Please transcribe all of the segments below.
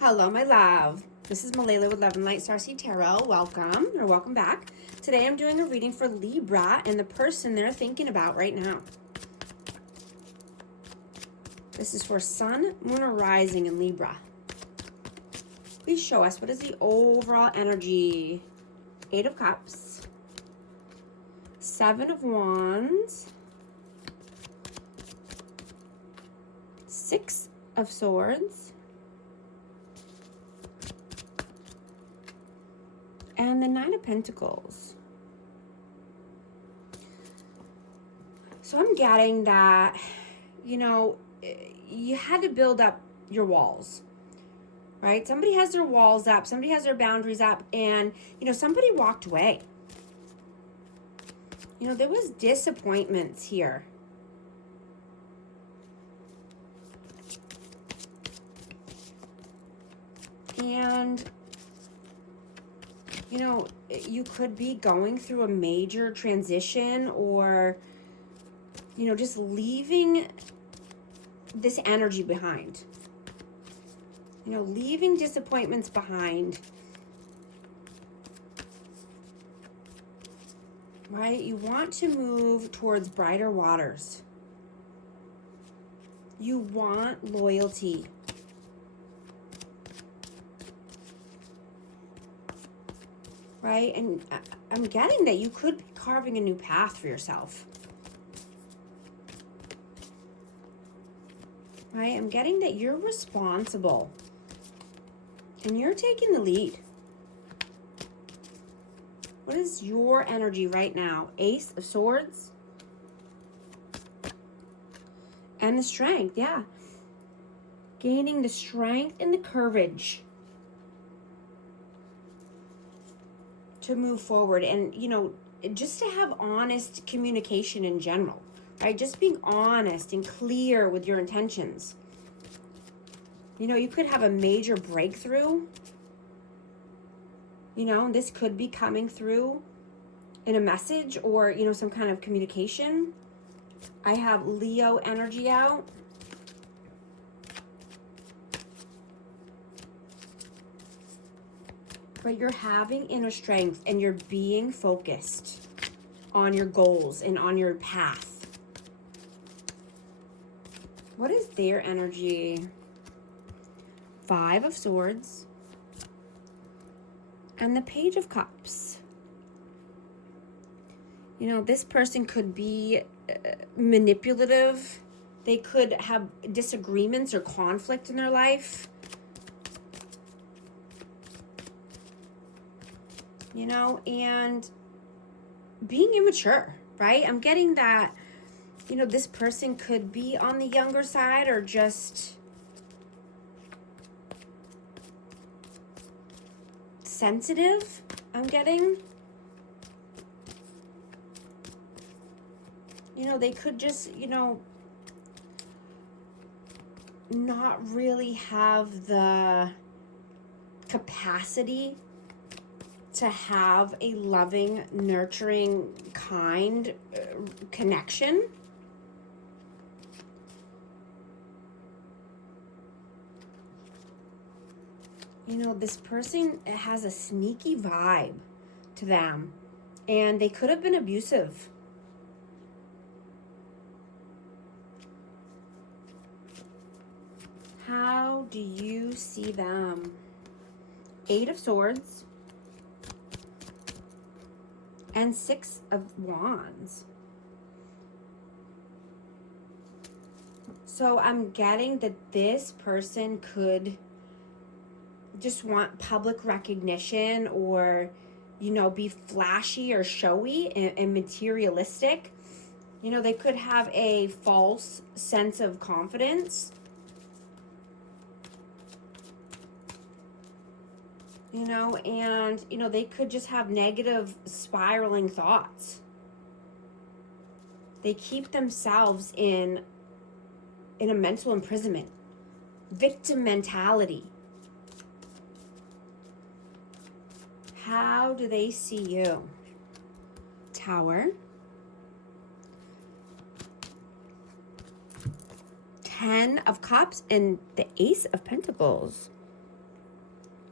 Hello, my love. This is Malayla with Love and Light Starseed Tarot. Welcome back. Today I'm doing a reading for Libra and the person they're thinking about right now. This is for Sun, Moon, or Rising in Libra. Please show us, what is the overall energy? 8 of Cups, 7 of Wands, 6 of Swords, and the 9 of Pentacles. So I'm getting that, you had to build up your walls, right? Somebody has their walls up, somebody has their boundaries up, and, somebody walked away. There was disappointments here. And you could be going through a major transition or, just leaving this energy behind. Leaving disappointments behind. Right? You want to move towards brighter waters. You want loyalty. Right? And I'm getting that you could be carving a new path for yourself. Right? I'm getting that you're responsible. And you're taking the lead. What is your energy right now? Ace of Swords. And the strength, yeah. Gaining the strength and the courage to move forward, and just to have honest communication in general, right? Just being honest and clear with your intentions. You could have a major breakthrough, and this could be coming through in a message or some kind of communication. I have Leo energy out. But you're having inner strength and you're being focused on your goals and on your path. What is their energy? 5 of Swords and the Page of Cups. This person could be manipulative. They could have disagreements or conflict in their life. And being immature, right? I'm getting that, this person could be on the younger side or just sensitive, I'm getting. They could just, not really have the capacity to have a loving, nurturing, kind connection. This person has a sneaky vibe to them, and they could have been abusive. How do you see them? 8 of Swords and 6 of Wands. So I'm getting that this person could just want public recognition or, be flashy or showy and materialistic. They could have a false sense of confidence. And, they could just have negative spiraling thoughts. They keep themselves in a mental imprisonment, victim mentality. How do they see you? Tower, 10 of Cups and the Ace of Pentacles.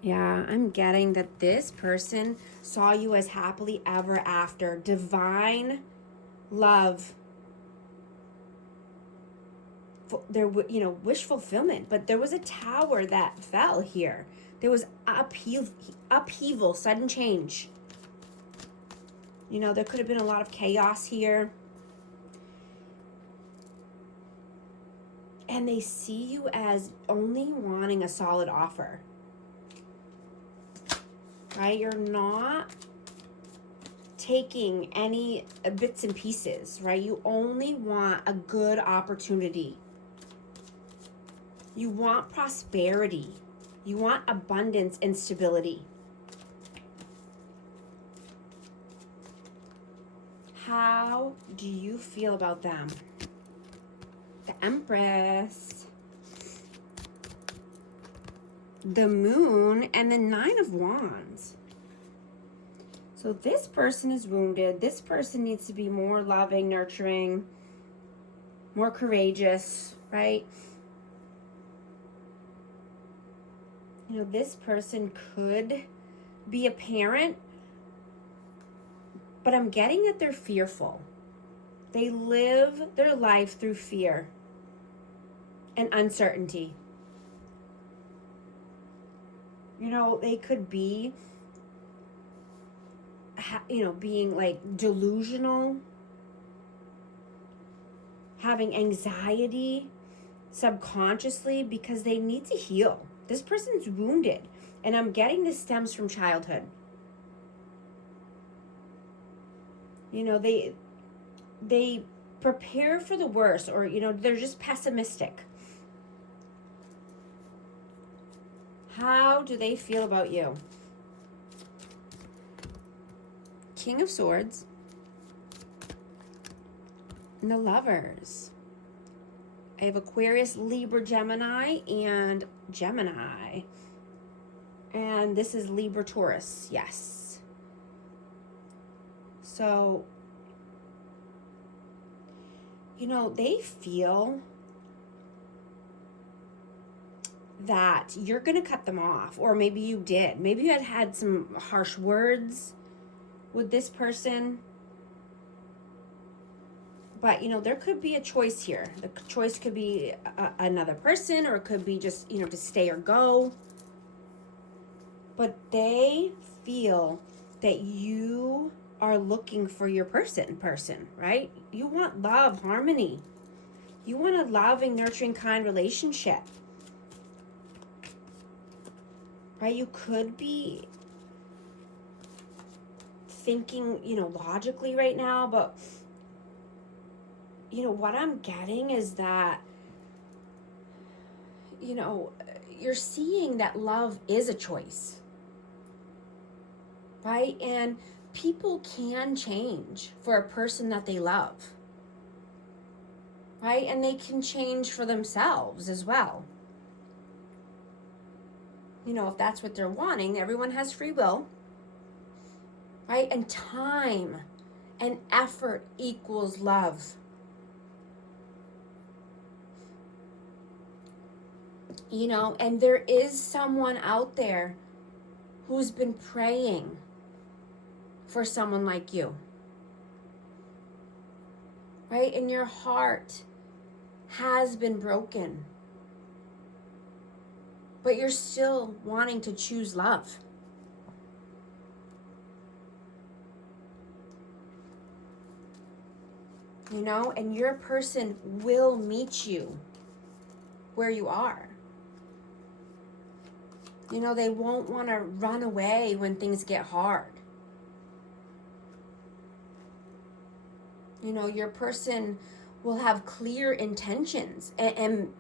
Yeah, I'm getting that this person saw you as happily ever after. Divine love. There, wish fulfillment. But there was a tower that fell here. There was upheaval, sudden change. There could have been a lot of chaos here. And they see you as only wanting a solid offer. Right? You're not taking any bits and pieces, right? You only want a good opportunity. You want prosperity. You want abundance and stability. How do you feel about them? The Empress, the Moon, and the Nine of Wands. So this person is wounded. This person needs to be more loving, nurturing, more courageous, right? This person could be a parent, but I'm getting that they're fearful. They live their life through fear and uncertainty. They could be, being like delusional, having anxiety subconsciously because they need to heal. This person's wounded, and I'm getting this stems from childhood. They prepare for the worst, or they're just pessimistic. How do they feel about you? King of Swords and the Lovers. I have Aquarius, Libra, Gemini, and Gemini. And this is Libra, Taurus. Yes. So, they feel that you're going to cut them off. Or maybe you did. Maybe you had some harsh words with this person. But, there could be a choice here. The choice could be another person, or it could be just, to stay or go. But they feel that you are looking for your person, right? You want love, harmony. You want a loving, nurturing, kind relationship. Right? You could be thinking, logically right now, but what I'm getting is that, you're seeing that love is a choice, right? And people can change for a person that they love, right? And they can change for themselves as well. If that's what they're wanting, everyone has free will, right? And time and effort equals love. And there is someone out there who's been praying for someone like you, right? And your heart has been broken, but you're still wanting to choose love. And your person will meet you where you are. They won't want to run away when things get hard. Your person will have clear intentions and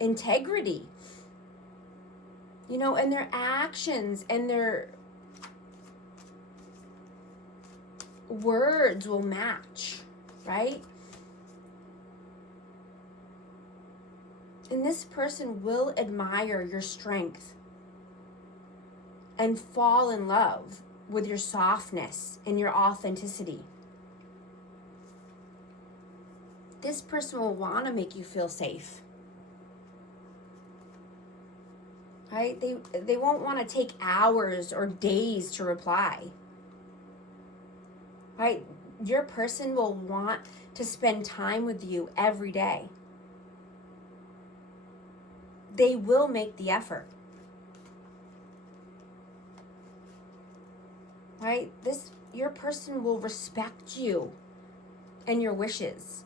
integrity. And their actions and their words will match, right? And this person will admire your strength and fall in love with your softness and your authenticity. This person will want to make you feel safe. right? They won't want to take hours or days to reply, right? Your person will want to spend time with you every day. They will make the effort, right? Your person will respect you and your wishes.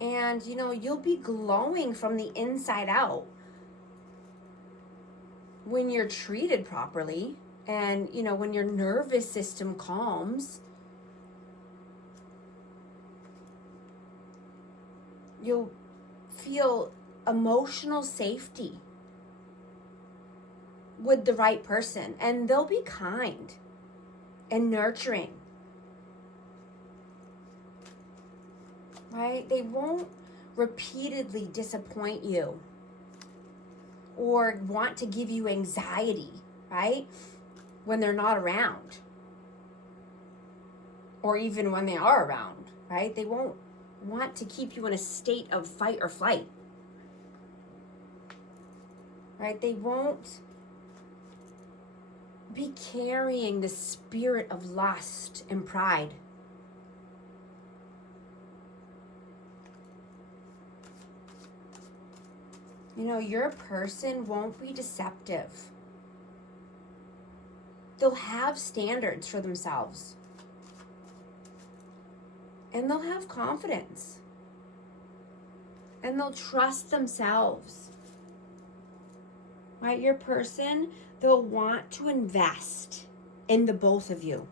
And, you'll be glowing from the inside out when you're treated properly and, when your nervous system calms. You'll feel emotional safety with the right person, and they'll be kind and nurturing, right? They won't repeatedly disappoint you or want to give you anxiety, right? When they're not around, or even when they are around, right? They won't want to keep you in a state of fight or flight, right? They won't be carrying the spirit of lust and pride. Your person won't be deceptive. They'll have standards for themselves. And they'll have confidence. And they'll trust themselves. Right? Your person, they'll want to invest in the both of you,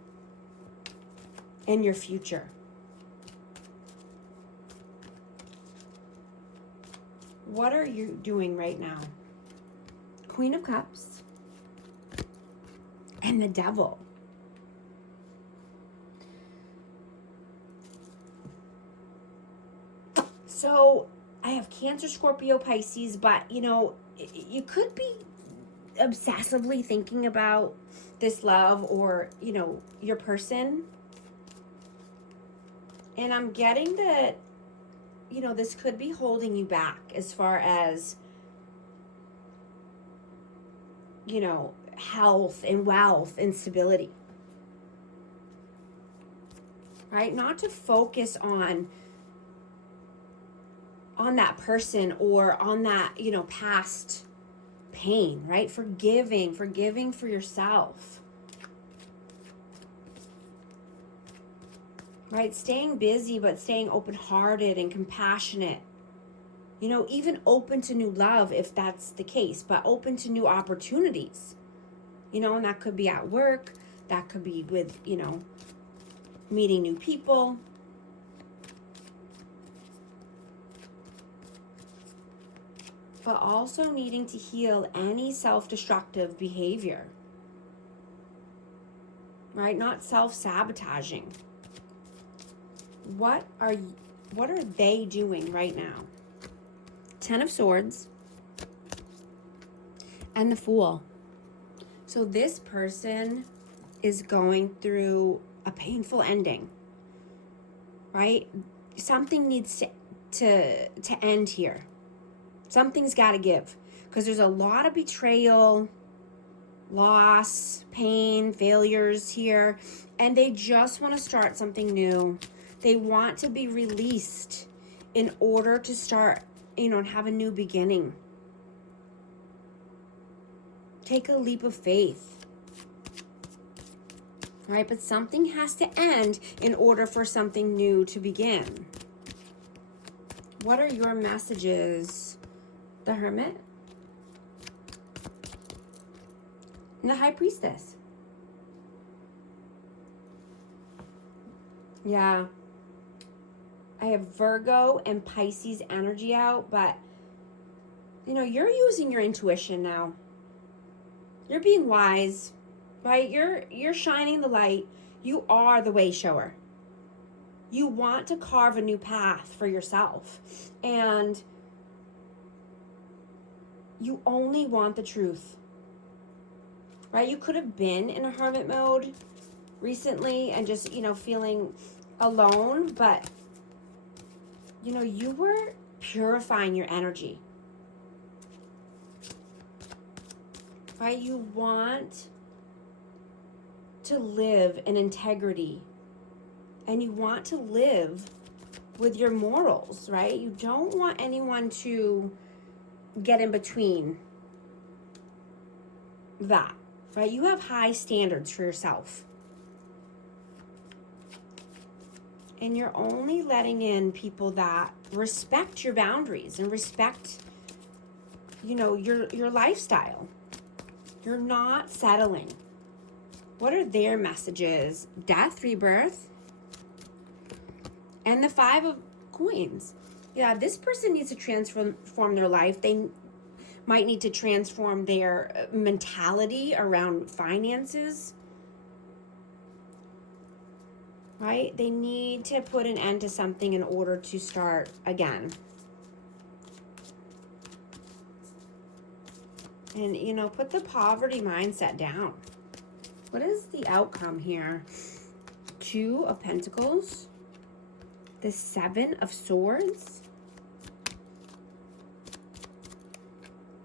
in your future. What are you doing right now? Queen of Cups and the Devil. So I have Cancer, Scorpio, Pisces, but you could be obsessively thinking about this love or, your person. And I'm getting that, this could be holding you back as far as, health and wealth and stability. Right? Not to focus on that person or on that, past pain, right? Forgiving for yourself. Right? Staying busy, but staying open-hearted and compassionate. Even open to new love if that's the case, but open to new opportunities. And that could be at work, that could be with, meeting new people. But also needing to heal any self-destructive behavior. Right? Not self-sabotaging. What are they doing right now? 10 of Swords and the Fool. So this person is going through a painful ending. Right? Something needs to end here. Something's got to give, because there's a lot of betrayal, loss, pain, failures here, and they just want to start something new. They want to be released in order to start, and have a new beginning. Take a leap of faith. Right? But something has to end in order for something new to begin. What are your messages? The Hermit and the High Priestess. Yeah. I have Virgo and Pisces energy out, but you're using your intuition now. You're being wise, right? You're shining the light. You are the way shower. You want to carve a new path for yourself. And you only want the truth, right? You could have been in a hermit mode recently and just, feeling alone, but, you were purifying your energy. Right? You want to live in integrity, and you want to live with your morals, right? You don't want anyone to get in between that, right? You have high standards for yourself. And you're only letting in people that respect your boundaries and respect, you know, your lifestyle. You're not settling. What are their messages? Death, rebirth, and the 5 of coins. Yeah, this person needs to transform their life. They might need to transform their mentality around finances. Right? They need to put an end to something in order to start again. And, you know, put the poverty mindset down. What is the outcome here? 2 of Pentacles. The 7 of Swords.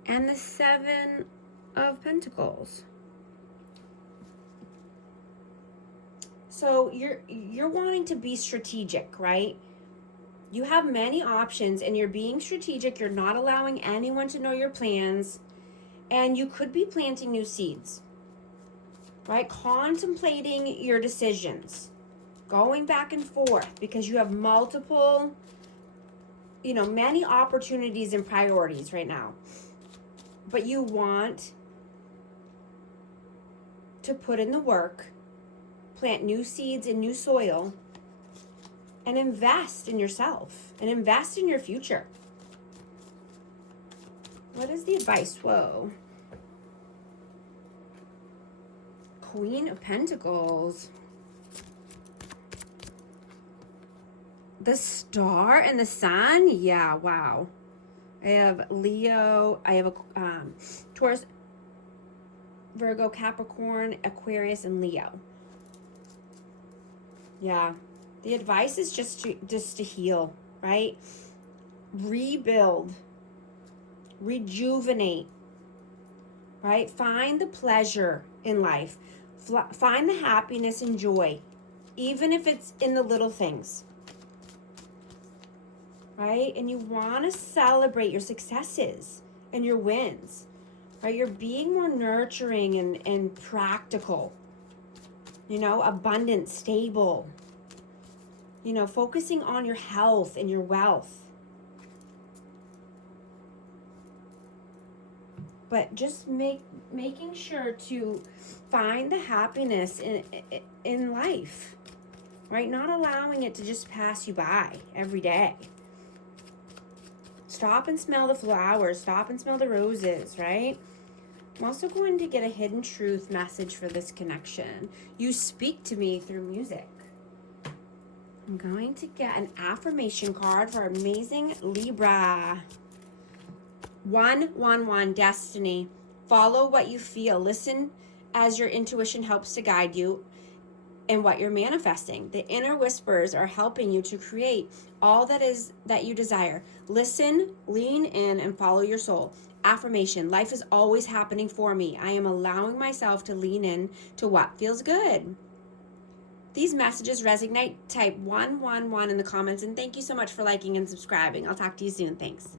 And the 7 of Pentacles. So you're wanting to be strategic, right? You have many options and you're being strategic. You're not allowing anyone to know your plans. And you could be planting new seeds, right? Contemplating your decisions, going back and forth because you have multiple, you know, many opportunities and priorities right now. But you want to put in the work, plant new seeds in new soil, and invest in yourself and invest in your future. What is the advice? Whoa. Queen of Pentacles. The Star and the Sun? Yeah, wow. I have Leo. I have a Taurus, Virgo, Capricorn, Aquarius, and Leo. Yeah. The advice is just to heal, right? Rebuild. Rejuvenate. Right? Find the pleasure in life. Find the happiness and joy, even if it's in the little things. Right? And you want to celebrate your successes and your wins. Right? You're being more nurturing and practical. You know, abundant, stable. You know, focusing on your health and your wealth. But just making sure to find the happiness in life. Right? Not allowing it to just pass you by every day. Stop and smell the flowers. Stop and smell the roses, right? I'm also going to get a hidden truth message for this connection. You speak to me through music. I'm going to get an affirmation card for amazing Libra. 111 destiny. Follow what you feel. Listen as your intuition helps to guide you in what you're manifesting. The inner whispers are helping you to create all that you desire. Listen, lean in, and follow your soul. Affirmation. Life is always happening for me. I am allowing myself to lean in to what feels good. These messages resonate. Type 111 in the comments, and thank you so much for liking and subscribing. I'll talk to you soon. Thanks.